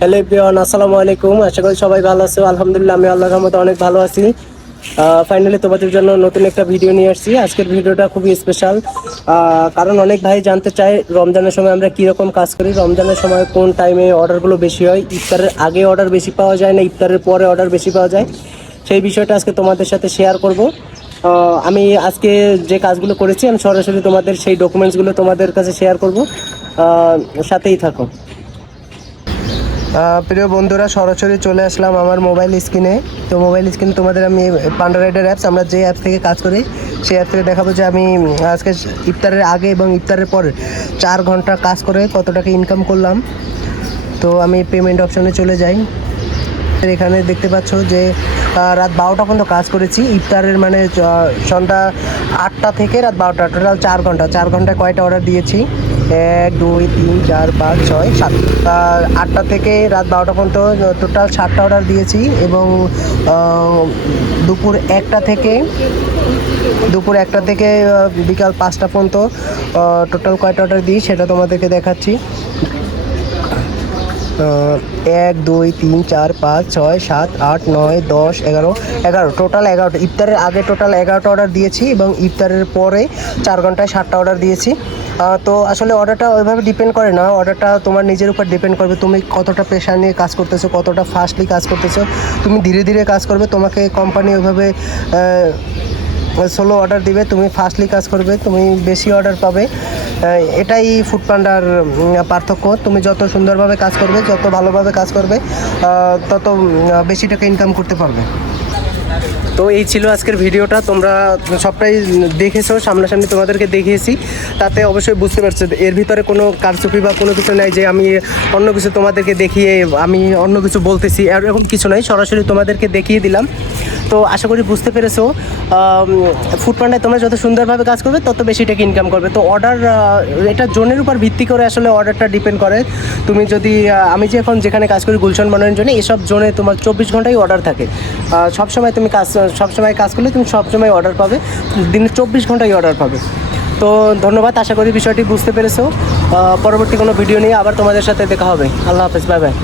Hello everyone, আসসালামু আলাইকুম। আশা করি সবাই ভালো আছো। আলহামদুলিল্লাহ, আমি আল্লাহর রহমতে অনেক ভালো আছি। ফাইনালি তোমাদের জন্য নতুন একটা ভিডিও নিয়ে আসছি। আজকের ভিডিওটা খুবই স্পেশাল, কারণ অনেক ভাই জানতে চায় রমজানের সময় আমরা কীরকম কাজ করি, রমজানের সময় কোন টাইমে অর্ডারগুলো বেশি হয়, ইফতারের আগে অর্ডার বেশি পাওয়া যায় না ইফতারের পরে অর্ডার বেশি পাওয়া যায়। সেই বিষয়টা আজকে তোমাদের সাথে শেয়ার করব। আমি আজকে যে কাজগুলো করেছি আমি সরাসরি তোমাদের সেই ডকুমেন্টসগুলো তোমাদের কাছে শেয়ার করব। সাথেই থাকো। প্রিয় বন্ধুরা, সরাসরি চলে আসলাম আমার মোবাইল স্ক্রিনে। তো মোবাইল স্ক্রিনে তোমাদের আমি পান্ডা রাইডার অ্যাপস, আমরা যে অ্যাপ থেকে কাজ করি সেই অ্যাপ থেকে দেখাবো যে আমি আজকে ইফতারের আগে এবং ইফতারের পরে 4 ঘন্টা কাজ করে কত টাকা ইনকাম করলাম। তো আমি পেমেন্ট অপশনে চলে যাই। এখানে দেখতে পাচ্ছ যে রাত 12টা পর্যন্ত কাজ করেছি। ইফতারের মানে সন্ধ্যা 8টা থেকে রাত 12টা, টোটাল 4 ঘন্টা। 4 ঘন্টায় কয়টা অর্ডার দিয়েছি? 1 2 3 4 5 6 7। 8টা থেকে রাত 12টা পর্যন্ত টোটাল 7টা অর্ডার দিয়েছি। এবং দুপুর 1টা থেকে বিকাল 5টা পর্যন্ত টোটাল কয়টা অর্ডার দিই সেটা তোমাদেরকে দেখাচ্ছি। 1 2 3 4 5 6 7 8 9 10 11 টোটাল 11টা। ইফতারের আগে টোটাল 11টা অর্ডার দিয়েছি এবং ইফতারের পরে 4 ঘন্টায় 7টা অর্ডার দিয়েছি। তো আসলে অর্ডারটা ওইভাবে ডিপেন্ড করে না, অর্ডারটা তোমার নিজের উপর ডিপেন্ড করবে। তুমি কতটা প্রেশার নিয়ে কাজ করতেছো, কতটা ফাস্টলি কাজ করতেছো। তুমি ধীরে ধীরে কাজ করবে, তোমাকে কোম্পানি ওইভাবে সোলো অর্ডার দিবে। তুমি ফাস্টলি কাজ করবে, তুমি বেশি অর্ডার পাবে। এটাই ফুড পান্ডার পার্থক্য। তুমি যত সুন্দরভাবে কাজ করবে, যত ভালোভাবে কাজ করবে, তত বেশি টাকা ইনকাম করতে পারবে। তো এই ছিল আজকের ভিডিওটা। তোমরা সবটাই দেখেছো, সামনাসামনি তোমাদেরকে দেখিয়েছি। তাতে অবশ্যই বুঝতে পারছো এর ভিতরে কোনো কারচুপি বা কোনো কিছু নাই যে আমি অন্য কিছু তোমাদেরকে দেখিয়ে আমি অন্য কিছু বলতেছি, এরকম কিছু নাই। সরাসরি তোমাদেরকে দেখিয়ে দিলাম। তো আশা করি বুঝতে পেরেছো। ফুড পান্ডায় তোমরা যত সুন্দরভাবে কাজ করবে তত বেশি টাকা ইনকাম করবে। তো অর্ডার এটা জোনের উপর ভিত্তি করে আসলে অর্ডারটা ডিপেন্ড করে। তুমি যদি আমি যে এখন যেখানে কাজ করি গুলশান বনানীর জন্য, এসব জোনে তোমার 24 ঘন্টাই অর্ডার থাকে। সবসময় তুমি সবসময় কাজ করলে তুমি সবসময় অর্ডার পাবে, দিনে 24 ঘন্টাই অর্ডার পাবে। তো ধন্যবাদ, আশা করি বিষয়টি বুঝতে পেরেছো। পরবর্তী কোনো ভিডিও নিয়ে আবার তোমাদের সাথে দেখা হবে। আল্লাহ হাফেজ, বাই বাই।